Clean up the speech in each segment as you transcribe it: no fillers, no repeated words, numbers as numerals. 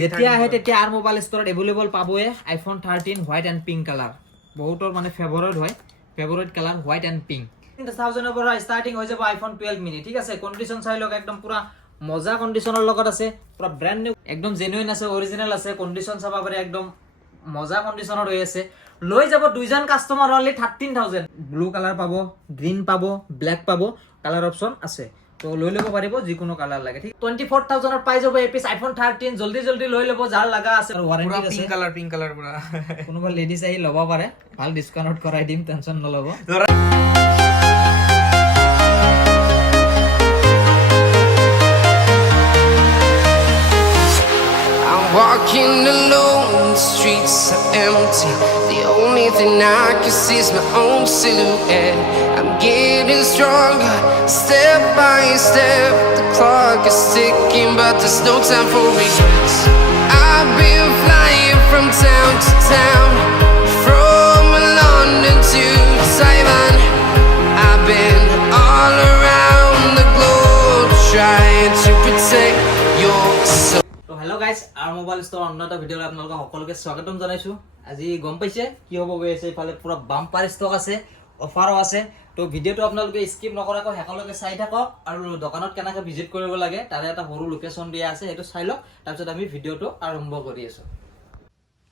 যেতিয়া আহে তেতিয়া আৰ মোবাইল ষ্টৰত এভেইলেবল পাবয়ে iPhone 13 white and pink colour বহুতৰ মানে favourite colour white and pink 10,000 ৰ পৰা ষ্টাৰ্টিং হৈ যাব আইফোন 12 মিনি ঠিক আছে কন্ডিশন চাই লওক একদম পুৰা মজা কন্ডিশনৰ লগত আছে পুৰা ব্ৰ্যান্ড নিউ একদম জেনুইন আছে অৰিজিনাল আছে কন্ডিশন চাবা পাৰে একদম মজা কন্ডিশনৰ হৈ আছে লৈ যাব দুইজন কাস্টমাৰ অনলি 13,000 ব্লু কালাৰ পাব গ্ৰীন পাব ব্ল্যাক পাব কালাৰ অপচন আছে তো লৈ লব পাৰিব যিকোনো কালাৰ লাগে ঠিক 24,000 ৰ পাই যাব এপিস আইফোন 13 জলদি লৈ লব যাৰ লাগা আছে আৰু ওয়াৰেন্টি আছে পিংক কালাৰ পুৰা কোনোবা লেডিজ আহি লব পাৰে ভাল ডিসকাউন্ট কৰাই দিম টেনচন নলব Walking alone, the streets are empty. The only thing I can see is my own silhouette. I'm getting stronger, step by step. The clock is ticking, but there's no time for regrets. I've been flying from town to town, from London to Taiwan. I've been all around the globe trying to protect your soul. Hello' guys R mobile store অন্য এটা ভিডিঅ'লৈ আপোনালোকক সকলোকে স্বাগতম জনাইছোঁ আজি গম পাইছে কি হ'ব গৈ আছে ইফালে পুৰা বাম্পাৰ ষ্টক আছে অফাৰো আছে তো ভিডিঅ'টো আপোনালোকে স্কিপ নকৰাকৈ শেষলৈকে চাই থাকক আৰু দোকানত কেনেকৈ ভিজিট কৰিব লাগে তাৰে এটা সৰু লোকেশ্যন দিয়া আছে সেইটো চাই লওক তাৰপিছত আমি ভিডিঅ'টো আৰম্ভ কৰি আছোঁ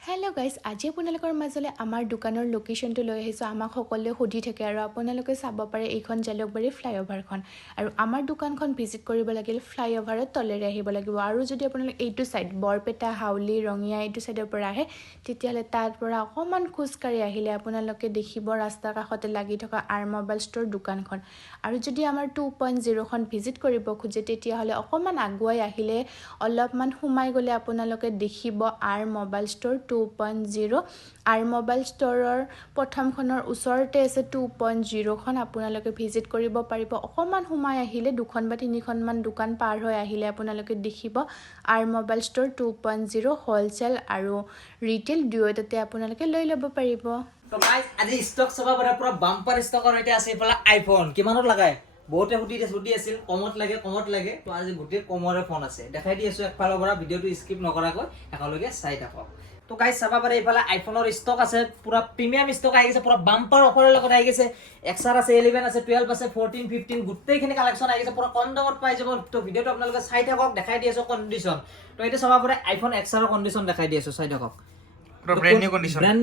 হেল্ল' গাইজ আজি আপোনালোকৰ মাজলৈ আমাৰ দোকানৰ লোকেশ্যনটো লৈ আহিছোঁ আমাক সকলোৱে সুধি থাকে আৰু আপোনালোকে চাব পাৰে এইখন জালুকবাৰী ফ্লাইঅভাৰখন আৰু আমাৰ দোকানখন ভিজিট কৰিব লাগিল ফ্লাইঅভাৰৰ তলেৰে আহিব লাগিব আৰু যদি আপোনালোকে এইটো ছাইড বৰপেটা হাউলি ৰঙিয়া এইটো ছাইডৰ পৰা আহে তেতিয়াহ'লে তাৰ পৰা অকণমান খোজকাঢ়ি আহিলে আপোনালোকে দেখিব ৰাস্তাৰ কাষতে লাগি থকা আৰ মোবাইল ষ্ট'ৰ দোকানখন আৰু যদি আমাৰ 2.0খন ভিজিট কৰিব খোজে তেতিয়াহ'লে অকণমান আগুৱাই আহিলে অলপমান সোমাই গ'লে আপোনালোকে দেখিব R mobile store 2.0 R mobile ষ্ট'ৰৰ প্ৰথমখনৰ ওচৰতে আছে 2.0খন আপোনালোকে ভিজিট কৰিব পাৰিব অকণমান সোমাই আহিলে দুখন বা তিনিখনমান দোকান পাৰ হৈ আহিলে আপোনালোকে দেখিব আৰ মোবাইল ষ্ট'ৰ 2.0 হোলচেল আৰু ৰিটেইল দুয়োটাতে আপোনালোকে লৈ ল'ব পাৰিব তো গাইজ আজি ষ্টক চাব পাৰে পুৰা বাম্পাৰ ষ্টকৰ সৈতে আছে ইফালে আইফোন কিমানত লাগায় বহুতে সুধি আছিল কমত লাগে তো আজি গোটেই কমৰে ফোন আছে দেখাই দি আছো একফালৰ পৰা ভিডিঅ'টো স্কিপ নকৰাকৈ একেলগে চাই থাকক তো গাইজ চাব পাৰে ইফালে আইফোনৰ ষ্টক আছে পুৰা প্ৰিমিয়াম ষ্টক আহি গৈছে পুৰা বাম্পাৰ অফাৰৰ লগত আহি গৈছে এক্সাৰ আছে 11 আছে 12 আছে 14 15 গোটেইখিনি কালেকশ্যন আহি গৈছে পুৰা কম দামত পাই যাব তো ভিডিঅ'টো আপোনালোকে চাই থাকক দেখাই দি আছো কণ্ডিশ্যন তো এইটো চাব পাৰে আইফোন এক্সাৰৰ কণ্ডিশ্যন দেখাই দি আছো চাই থাকক ব্ৰেণ্ড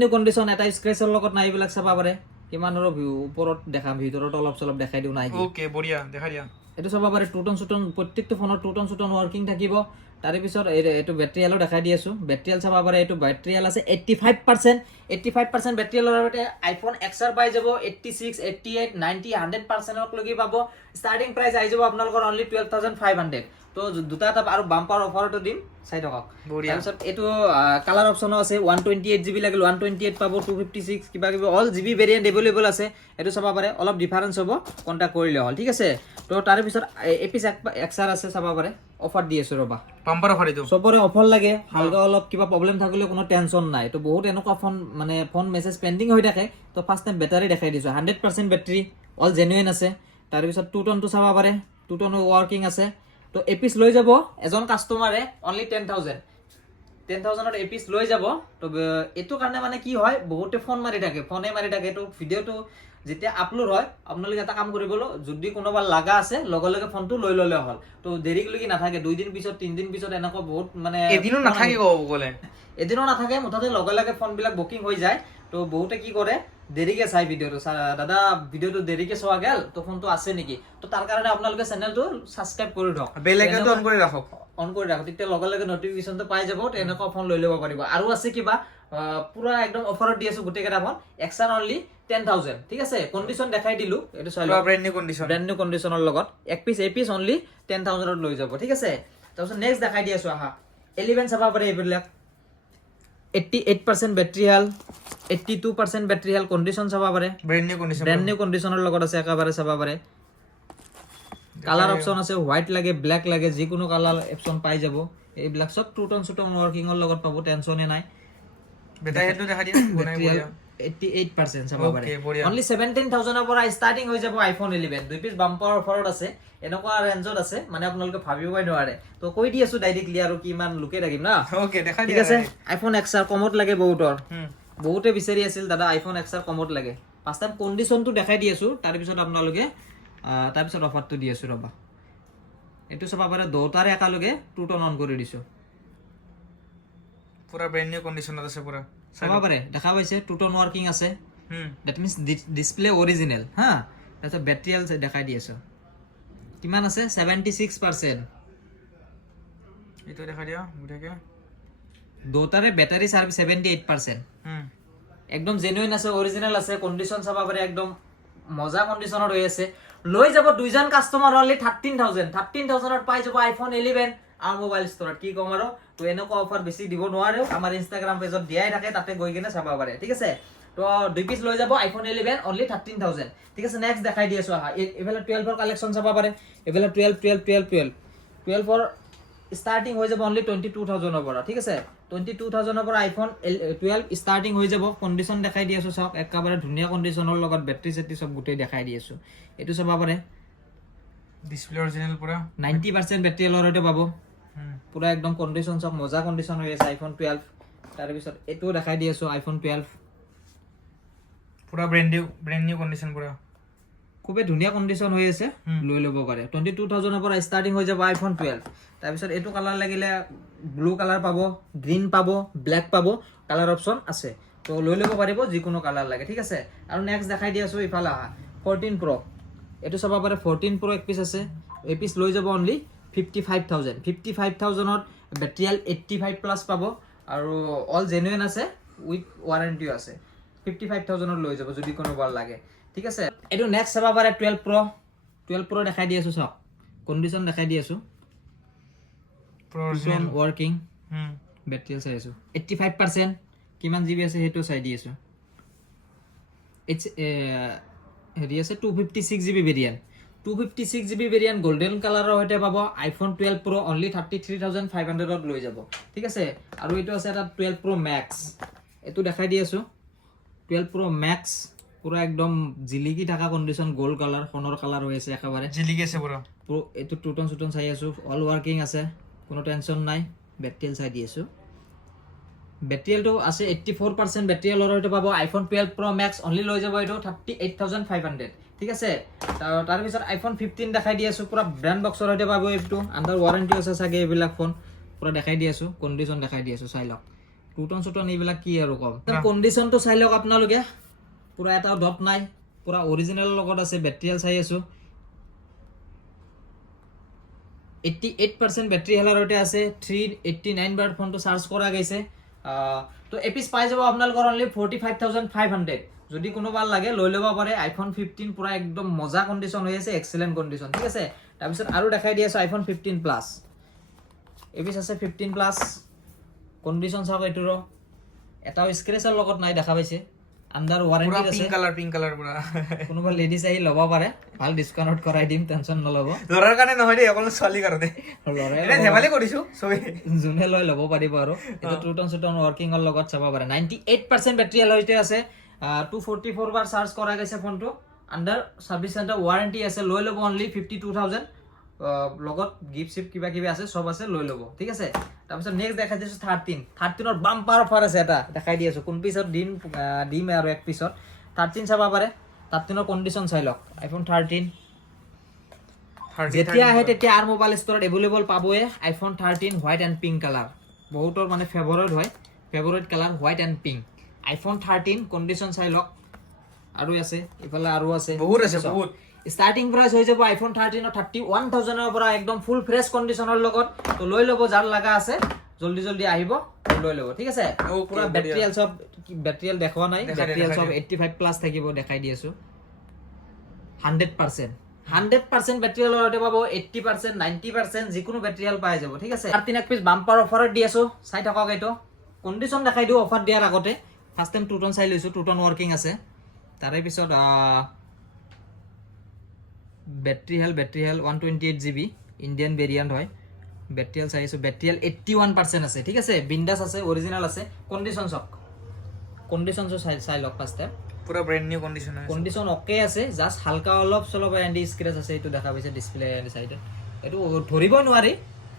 নিউ কণ্ডিশ্যন এটা স্ক্ৰেচৰ লগত নাই এইবিলাক চাব পাৰে কিমানৰ ওপৰত দেখাম ভিতৰত অলপ চলপ দেখাই দিও নাই ওকে বঢ়িয়া দেখাই দিয়া এইটো চাব পাৰে টুটন প্ৰত্যেকটো ফোনৰ টুটন ৱৰ্কিং থাকিব তাৰে পিছত এইটো বেটাৰী এলো দেখাই দি আছো বেটাৰী এল চাব পাৰে এইটো বেটাৰী এল আছে 85% বেটাৰী এলৰ লগতে আইফোন এক্সআৰ পাই যাব 86 88 90 100% লৈকে পাব ষ্টাৰ্টিং প্ৰাইস আহি যাব আপোনালোকৰ অনলি 12,500 তো দুটা এটা আৰু বাম্পাৰ অফাৰটো দিম চাই থাকক তাৰপিছত এইটো কালাৰ অপচনো আছে 128GB লাগিল 128 পাব 256 কিবা কিবি অল জিবি ভেৰিয়েণ্ট এভেইলেবল আছে এইটো চাব পাৰে অলপ ডিফাৰেন্স হ'ব কন্টাক্ট কৰিলে হ'ল ঠিক আছে তো তাৰে পিছত এপিস এক্সআৰ আছে চাব পাৰে অফাৰ দি আছো ৰবা বাম্পাৰ অফাৰ এইটো সবৰে অফাৰ লাগে হালকা অলপ কিবা প্ৰবলেম থাকিলে কোনো টেনচন নাই তো বহুত এনেকুৱা ফোন মেছেজ পেন্ডিং হৈ থাকে তো ফাৰ্স্ট টাইম বেটাৰী দেখাই দিছো 100% বেটাৰী অল জেনুইন আছে তাৰ পিছত টু টনটো চাব পাৰে টু টন ৱৰ্কিং আছে তো এপিস লৈ যাব এজন কাস্টমাৰে অনলি 10,000 ৰ এপিস লৈ যাব তো এটো কাৰণে মানে কি হয় বহুতে ফোনে মাৰি থাকে তো ভিডিওটো যেতিয়া আপলোড হয় আপোনালোকে এটা কাম কৰিবলো যদি কোনোবা লাগা আছে লগে ফোনটো লৈ ললে হ'ল তো দেৰি লাগি নাথাকে 2 দিন পিছত 3 দিন পিছত এনেকুৱা বহুত মানে এদিনো নাথাকে গলে এদিনো নাথাকে মুঠতে লগে ফোন বিলাক বুকিং হৈ যায় তো বহুতে কি কৰে দেৰিকে চাই ভিডিওটো দাদা ভিডিওটো দেৰিকে চোৱা গেল তো ফোনটো আছে নেকি তো তাৰ কাৰণে আপোনালোকে চেনেলটো সাবস্ক্ৰাইব কৰি ৰাখক বেল আইকনটো অন কৰি ৰাখক তেতিয়া লগে নটিফিকেশনটো পাই যাব তো এনেকুৱা ফোন লৈ ল'ব পাৰিব আৰু আছে কিবা পুৰা একদম অফাৰত দি আছো গোটেই কেইটা ফোন এক্সআৰ অনলি 10,000 ঠিক আছে কন্ডিশন দেখাই দিলো এটো চাই লওক ব্ৰেণ্ড নিউ কন্ডিশনৰ লগত এক পিস অনলি 10,000 ত লৈ যাব ঠিক আছে তাৰপিছত নেক্সট দেখাই দি আছো আহা 11 চাবা পাৰে এইবিলাক 88% বেটাৰী হেল 82% বেটাৰী হেল কন্ডিশন চাবা পাৰে ব্ৰেণ্ড নিউ কন্ডিশনৰ লগত আছে একেবাৰে চাবা পাৰে কালাৰ অপচন আছে হোৱাইট লাগে ব্ল্যাক লাগে যিকোনো কালাৰ অপচন পাই যাব এইবিলাক সব টু টন ৱৰ্কিংৰ লগত পাব টেনচনে নাই বেটাৰী হেলটো দেখাই দিয়া বনাই বঢ়িয়া 88% চাব পাৰে Okay, বঢ়িয়া। অনলি 17000 ৰ পৰা ষ্টাৰ্টিং হৈ যাব আইফোন 11 দুই পিছ বাম্পাৰ অফাৰত আছে এনেকুৱা ৰেঞ্জত আছে মানে আপোনালোকে ভাবিবই নোৱাৰে তো কৈ দি আছো ডাইৰেক্টলি আৰু কিমান লুকে থাকিম না ওকে দেখা ঠিক দিয়া আছে আইফোন XR কমত লাগে বহুতৰ হুম বহুতে বিচাৰি আছিল দাদা আইফোন XR কমত লাগে ফাৰ্ষ্ট টাইম কণ্ডিশ্যনটো দেখাই দি আছো তাৰ পিছত আপোনালোকে তাৰ পিছত অফাৰটো দি আছো ৰবা এটো চাব পাৰে দুটাৰে একালগে টু টন অন কৰি দিছো পুৰা ব্ৰ্যান্ড নিউ কন্ডিশনত আছে পুৰা চাব পাৰে দেখা পাইছে টু টন ওয়াৰ্কিং আছে hmm that means display original হা তাৰপিছত বেটাৰি হেলথ দেখাই দি আছো কিমান আছে 76% এইটো দেখা দিয়া বুঢ়াকে দুটাৰে বেটাৰি চাৰ্ভিস 78% হুম একদম জেনুইন আছে অৰিজিনাল আছে কন্ডিশন চাব পাৰে একদম মজা কন্ডিশনত হৈ আছে লৈ যাব দুইজন কাস্টমাৰ অনলি 13000 ত পাই যাব আইফোন 11 আৰ মোবাইল স্টোৰত কি কম আৰু তো এনেকুৱা অফাৰ বেছি দিব নোৱাৰে আমাৰ ইনষ্টাগ্ৰাম পেজত দিয়াই থাকে তাতে গৈ কিনে চাব পাৰে ঠিক আছে তো দুই পিস লৈ যাব আইফোন 11 অনলি 13000 ঠিক আছে নেক্সট দেখাই দি আছো এবেলা 12 ৰ কালেকশন চাব পাৰে এবেলা 12 ৰ স্টাৰ্টিং হৈ যাব অনলি 22000 ৰ পৰা ঠিক আছে 22000 ৰ পৰা আইফোন 12 স্টাৰ্টিং হৈ যাব কন্ডিশন দেখাই দি আছো সব একেবাৰে ধুনীয়া কন্ডিশনৰ লগত বেটাৰি সেটি সব গুটেই দেখাই দি আছো এটো চাব পাৰে ডিসপ্লে অৰিজিনাল পুৰা 90% বেটাৰি লৰতে পাব হুম পুৰা একদম কন্ডিশন সব মজা কন্ডিশন হৈ আছে আইফোন 12 তাৰ পিছত এটো দেখাই দি আছো আইফোন 12 পুরা ব্র্যান্ড নিউ কন্ডিশন পুরা খুবেই ধুনীয়া কন্ডিশন হৈ আছে লৈ ল'ব পাৰে 22000 ৰ পৰা স্টাৰ্টিং হৈ যাব আইফোন 12 তাৰ পিছত এটো কালাৰ লাগিলে ব্লু কালাৰ পাব গ্ৰীন পাব ব্ল্যাক পাব কালাৰ অপচন আছে তো লৈ ল'ব পাৰিব যিকোনো কালাৰ লাগে ঠিক আছে আৰু নেক্সট দেখাই দি আছো ইফালে আহা 14 Pro এটো চাব পাৰে 14 Pro এক পিস আছে এই পিস লৈ যাব অনলি 55000 ত বেটাৰি 85 প্লাস পাব আৰু অল জেনুইন আছে উইথ ওয়াৰেন্টিও আছে 55000 ত লৈ যাব যদি কোনো বাৰ লাগে ঠিক আছে এটো নেক্সট চাব পাৰে 12 Pro দেখাই দি আছো সব কন্ডিশন দেখাই দি আছো পুরা অরিজিনাল ওয়ার্কিং হুম বেটাৰি চাই আছো 85% কিমান জিবি আছে হেটো চাই দি আছো ইটস হেৰি আছে 256 GB variant 256 GB variant golden কালাৰৰ হৈতে পাব আইফোন 12 Pro অনলি 33500 ত লৈ যাব ঠিক আছে আৰু এটো আছে এটা 12 Pro Max এটো দেখাই দি আছো 12 Pro Max পুরা একদম জিলিকি থাকা কন্ডিশন গোল্ড কালার সোণৰ কালাৰ হৈ আছে একেবাৰে জিলিকি আছে পুরা পুরো এটো টুটন সুটন চাই আছো অল ওয়ার্কিং আছে কোনো টেনশন নাই বেটারি চাই দি আছো বেটারিটো আছে 84% বেটারি লৰ হৈতে পাব আইফোন 12 Pro Max অনলি লৈ যাব এটো 38500 ঠিক আছে তাৰ পিছত আইফোন 15 দেখাই দি আছো পুৰা ব্ৰ্যান্ড বক্সৰ হৈতে পাব এটো আন্ডাৰ ওয়ারেন্টি আছে সাগে এইবিলাক ফোন পুরা দেখাই দি আছো কন্ডিশন দেখাই দি আছো চাই লওক টুটন সুটন এইবিলাক কি আৰু কম কন্ডিশনটো চাই লওক আপোনালোকে পুৰা এটা ডট নাই পুৰা অৰিজিনাল লগত আছে বেটাৰি চাই আছো 88% বেটাৰি হেলাৰতে আছে 389 বাৰ ফোনটো চাৰ্জ কৰা গৈছে তো এপিস পাই যাব আপোনালোকৰ অনলি 45500 যদি কোনোবাৰ লাগে লৈ ল'ব পাৰে আইফোন 15 পুৰা একদম মজা কন্ডিশন হৈ আছে এক্সেলেন্ট কন্ডিশন ঠিক আছে তাৰ পিছত আৰু দেখাই দি আছো আইফোন 15 প্লাস এপিস আছে 15 প্লাস কন্ডিশন চাওক এটোৰ এটাও স্ক্ৰেচৰ লগত নাই দেখা পাইছে আন্ডাৰ পুৰা ওয়াৰেন্টি আছে পিঙ্ক কালাৰ পুৰা কোনোবা লেডিজ আহি ল'ব পাৰে ভাল ডিসকাউন্ট কৰাই দিম টেনশন নলব লৰাৰ কাৰণে নহয় দেই অকল ছোৱালী কাৰণে ল'ৰাই এনে ধেমালি কৰিছো সবে যোনে লৈ ল'ব পাৰিব আৰু এটা টুটন সুটন ওয়াৰ্কিংৰ লগত চাব পাৰে 98% বেটাৰি হেলতে আছে 244 বাৰ চাৰ্জ কৰা গৈছে ফোনটো আন্ডাৰ সার্ভিস সেন্টার ওয়ারেন্টি আছে লৈ ল'ব অনলি 52000 লগত গিফট শিপ কিবা কিবা আছে সব আছে লৈ ল'ব ঠিক আছে তাৰপিছত নেক্সট দেখাই দিছো 13 ৰ বাম্পাৰ অফাৰ আছে এটা দেখাই দি আছো কোন পিছত দিম আৰু এক পিছত 13 চাব পাৰে 13 ৰ কন্ডিশন চাই লওক আইফোন 13 যেতিয়া আহে তেতিয়া আৰ মোবাইল ষ্টৰত এভেইলেবল পাবয়ে iPhone 13 white and pink colour বহুতৰ মানে favourite colour white and pink iPhone 13 condition চাই লওক আৰু আছে ইফালে আৰু আছে বহুত আছে বহুত স্টাৰ্টিং প্ৰাইস হৈ যাব আইফোন 13 31000 ৰ পৰা একদম ফুল ফ্ৰেশ কন্ডিশনৰ লগত তো লৈ ল'ব যাৰ লাগা আছে জলদি আহিব লৈ ল'ব ঠিক আছে পুৰা ব্যাটাৰি দেখোৱা নাই ব্যাটাৰি সব 85 প্লাস থাকিব দেখাই দি আছো 100% ব্যাটাৰি লৰতে পাব 80% 90% যিকোনো ব্যাটাৰি পাই যাব ঠিক আছে 13 এক পিস বাম্পাৰ অফাৰত দি আছো চাই থাকক এটো কন্ডিশন দেখাই দিও অফাৰ দিয়াৰ আগতে ফাৰ্স্ট টাইম টুটন চাই লৈছো টুটন ওয়াৰ্কিং আছে তাৰে পিছত বেটারি হেল 128 জিবি ইন্ডিয়ান ভেরিয়েন্ট হয় বেটারি চাইছো বেটারি 81% আছে ঠিক আছে বিন্দাস আছে অরিজিনাল আছে কন্ডিশন সব কণ্ডিশ্যনটো চাই লওক ফাৰ্ষ্ট পুৰা ব্ৰেণ্ড নিউ কণ্ডিশ্যন আছে কণ্ডিশ্যন অ'কে আছে জাষ্ট হালকা অলপ চলপ এণ্টি স্ক্ৰেচ আছে এইটো দেখা পাইছে ডিছপ্লে চাইডত এইটো ধৰিবই নোৱাৰি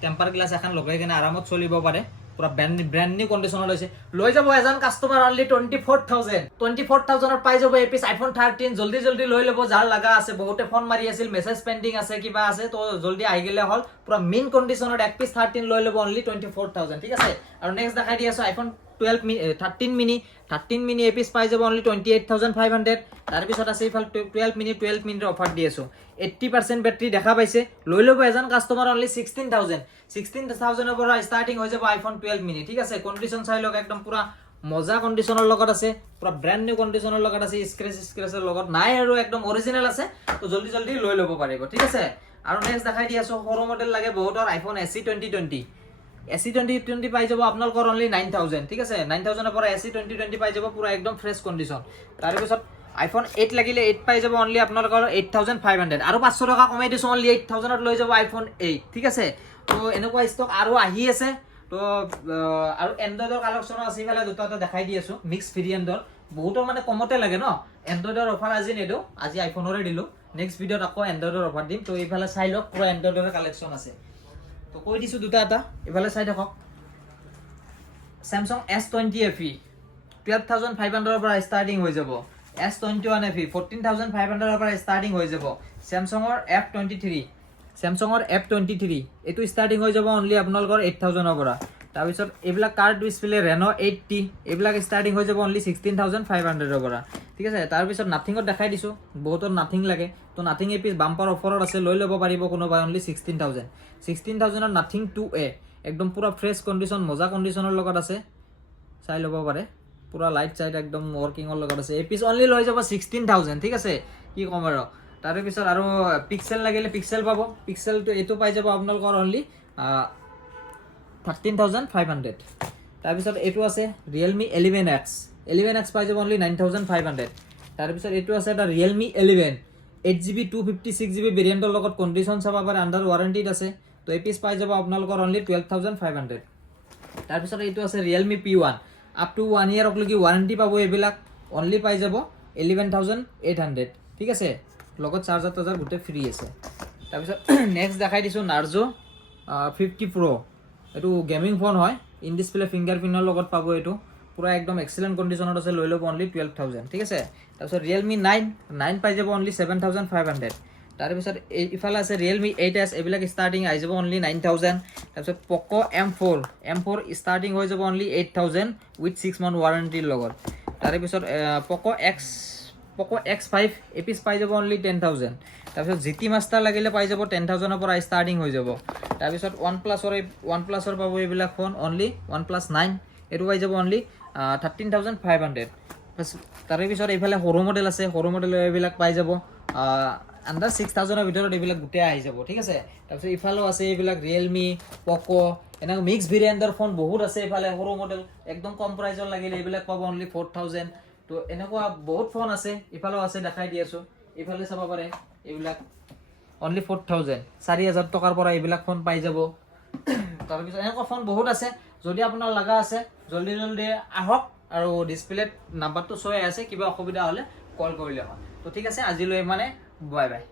টেম্পাৰ গ্লাছ এখন লগাই কিনে আৰামত চলিব পাৰে পুৰা ব্ৰেণ্ড নিউ কণ্ডিশ্যনত লৈছে লৈ যাব এজন কাষ্টমাৰ অনলি 24,000 পাই যাব এই পিছ iPhone 13 জলদি লৈ ল'ব যাৰ লগা আছে বহুতে ফোন মাৰি আছিল মেছেজ পেণ্ডিং আছে কিবা আছে তো জলদি আহি গ'লে হ'ল পুৰা মেইন কণ্ডিশ্যনত এক পিছ 13 লৈ ল'ব অনলি 24,000 ঠিক আছে আৰু নেক্সট দেখাই দি আছো iPhone 13 মিনি এই পিছ পাই যাব অনলি 28,500 তাৰপিছত আছে ইফাল 12 মিনিৰ অফাৰ দি আছো 80% বেটাৰী দেখা পাইছে লৈ ল'ব এজন কাষ্টমাৰ অনলি 16,000 পৰা ষ্টাৰ্টিং হৈ যাব iPhone 12 মিনি ঠিক আছে কণ্ডিশ্যন চাই লওক একদম পুৰা মজা কণ্ডিশ্যনৰ লগত আছে পুৰা ব্ৰেণ্ড নিউ কণ্ডিশ্যনৰ লগত আছে স্ক্ৰেচৰ লগত নাই আৰু একদম অৰিজিনেল আছে তো জলদি লৈ ল'ব পাৰিব ঠিক আছে আৰু নেক্সট দেখাই দি আছো সৰু মডেল লাগে বহুতৰ iPhone SE 2020 পাই যাব আপোনালোকৰ অনলি 9,000 ঠিক আছে 9,000 পৰা SE 2020 পাই যাব পুৰা একদম ফ্ৰেছ কণ্ডিশ্যন তাৰপিছত iPhone 8 লাগিলে 8 পাই যাব অনলি আপোনালোকৰ 8,500 আৰু 500 টকা কমাই দিছো অনলি 8,000ত লৈ যাব iPhone 8 ঠিক আছে তো এনেকুৱা ষ্টক আৰু আহি আছে তো আৰু এন্ড্ৰইডৰ কালেকশ্যনো আছে ইফালে দুটা দেখাই দি আছো মিক্স ভেৰিয়েণ্টৰ বহুতৰ মানে কমতে লাগে ন এন্ড্ৰইডৰ অফাৰ আজি নেদো আজি আইফোনৰে দিলো নেক্সট ভিডিঅ'ত আকৌ এন্ড্ৰইডৰ অফাৰ দিম তো ইফালে চাই লওক পুৰা এন্ড্ৰইডৰ কালেকশ্যন আছে তো কৈ দিছো দুটা ইফালে চাই দেখক Samsung S20 FE 12,500 পৰা ষ্টাৰ্টিং হৈ যাব S21 FE 14,500 পৰা ষ্টাৰ্টিং হৈ যাব Samsungৰ F23 এইটো ষ্টাৰ্টিং হৈ যাব অনলি আপোনালোকৰ 8,000 পৰা তাৰপিছত এইবিলাক কাৰ্ড ডিসপ্লে Reno 80 এইবিলাক ষ্টাৰ্টিং হৈ যাব অনলি 16,500 পৰা ঠিক আছে তাৰপিছত নাথিংত দেখাই দিছো বহুতৰ নাথিং লাগে তো নাথিং এই পিছ বাম্পাৰ অফাৰত আছে লৈ ল'ব পাৰিব কোনোবা অনলি 16,000 নাথিং 2A একদম পুৰা ফ্ৰেছ কণ্ডিশ্যন মজা কণ্ডিশ্যনৰ লগত আছে চাই ল'ব পাৰে পুৰা লাইট চাইট একদম ৱৰ্কিঙৰ লগত আছে এই পিছ অনলি লৈ যাব 16,000 ঠিক আছে কি কম আৰু তাৰপিছত আৰু পিক্সেল লাগিলে পিক্সেল পাব পিক্সেলটো এইটো পাই যাব আপোনালোকৰ অনলি 13,500 তাৰপিছত এইটো আছে Realme 11X পাই যাব অনলি 9,500 তাৰপিছত এইটো আছে এটা Realme 11 8GB 256GB ভেৰিয়েণ্টৰ লগত কণ্ডিশ্যন চাব পাৰে আণ্ডাৰ ৱাৰেণ্টিত আছে তো এই পিছ পাই যাব আপোনালোকৰ অনলি 12,500 তাৰপিছত এইটো আছে Realme P1 আপ টু 1 ইয়াৰলৈকে ৱাৰেণ্টি পাব এইবিলাক অনলি পাই যাব 11,800 ঠিক আছে লগত চাৰ্জাৰ গোটেই ফ্ৰী আছে তাৰপিছত নেক্সট দেখাই দিছো Narzo 50 Pro এইটো গেমিং ফোন হয় ইন ডিসপ্লে ফিংগাৰপ্ৰিণ্টৰ লগত পাব এইটো পুৰা একদম এক্সেলেন্ট কণ্ডিশ্যনত আছে লৈ ল'ব অনলি 12,000 ঠিক আছে তাৰপিছত Realme 9 পাই যাব অনলি 7,500 তাৰপিছত ইফালে আছে Realme 8s এইবিলাক ষ্টাৰ্টিং আহি যাব অনলি 9,000 তাৰপিছত Poco M4 ষ্টাৰ্টিং হৈ যাব অনলি 8,000 উইথ 6 মান্থ ৱাৰেণ্টিৰ লগত তাৰপিছত Poco X5 এপিছ পাই যাব অনলি 10,000 তাৰপিছত GT Master লাগিলে পাই যাব 10,000 পৰা ষ্টাৰ্টিং হৈ যাব তাৰপিছত OnePlusৰ পাব এইবিলাক ফোন অনলি OnePlus 9 এইটো পাই যাব অনলি 13,500 তাৰপিছত এইফালে সৰু মডেল আছে সৰু মডেল এইবিলাক পাই যাব আণ্ডাৰ 6,000ৰ ভিতৰত এইবিলাক গোটেই আহি যাব ঠিক আছে তাৰপিছত ইফালেও আছে এইবিলাক Realme Poco এনেকুৱা মিক্স ভেৰিয়েণ্টৰ ফোন বহুত আছে ইফালে সৰু মডেল একদম কম প্ৰাইজৰ লাগিলে এইবিলাক পাব অনলি 4,000 তো এনেকুৱা বহুত ফোন আছে ইফালেও আছে দেখাই দি আছো ইফালে চাব পাৰে এইবিলাক অনলি 4,000 4,000 টকাৰ পৰা এইবিলাক ফোন পাই যাব তাৰপিছত এনেকুৱা ফোন বহুত আছে যদি আপোনাৰ লগা আছে জলদি আহক আৰু ডিসপ্লেত নাম্বাৰটো শো হৈ আছে কিবা অসুবিধা হলে কল কৰিলে হয় তো ঠিক আছে আজিলৈ মানে বাই বাই